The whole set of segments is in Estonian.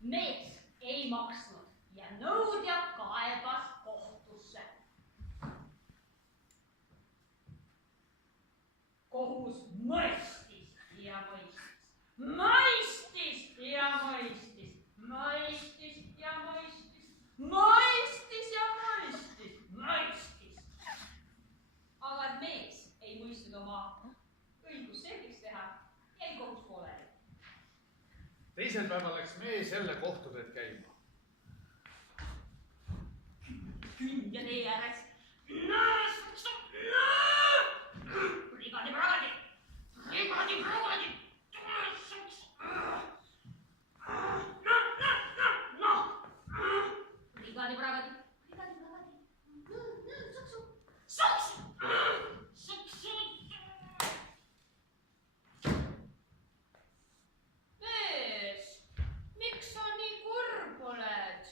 Mees ei maksnud ja nõudja kaebas kohtusse. Kohus mõistis ja mõistis, mõistis ja mõistis, mõistis ja mõistis, mõistis ja mõistis, mõistis. Aga et mees ei mõistnud oma õigus selgeks teha, jäi kohus pooleli. Teisel päeval läks mees jälle kohtuteed käima. Kündja tee ääres. Brigadi. Mees, miks sa nii kurb oled?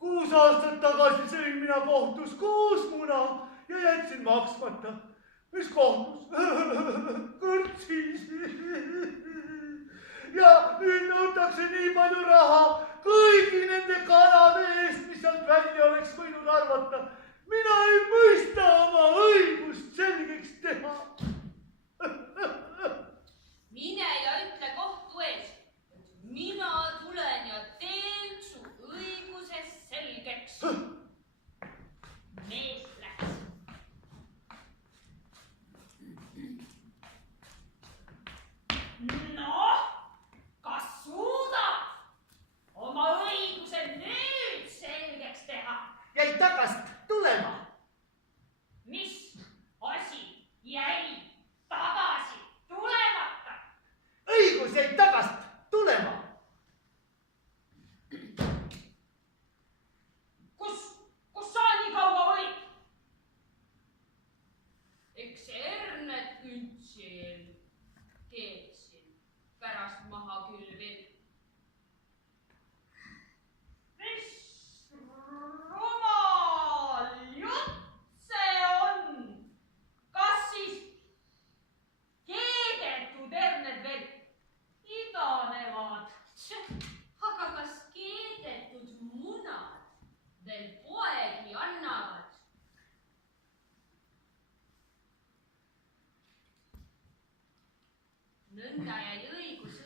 6 aastat tagasi sõin mina kohtus 6 muna ja jätsin maksmata. Mis kohtus? Kõrtsis. Ja nüüd nõutakse nii palju raha kõigi nende kanade eest, mis sealt välja oleks võinud arvata. Mina ei mõista oma õigust selgeks teha. Mine ja ütle kohtu ees, et mina tulen ja teen su õiguse selgeks. Mees läks. Noh, kas suudad oma õiguse nüüd selgeks teha? Jäi tagast tulema. Mis asi jäi tagasi tulemata? Õigus jäi tagast tulema. Kus sa nii kaua olid? Eks see Ernet Küntsil keetsin pärast maha külvin. Mis rumal jutt see on? Kas siis keedetud Ernet veel iganevad? Aga kas keedetud munad veel poegi annavad? Nõnda jäi õigus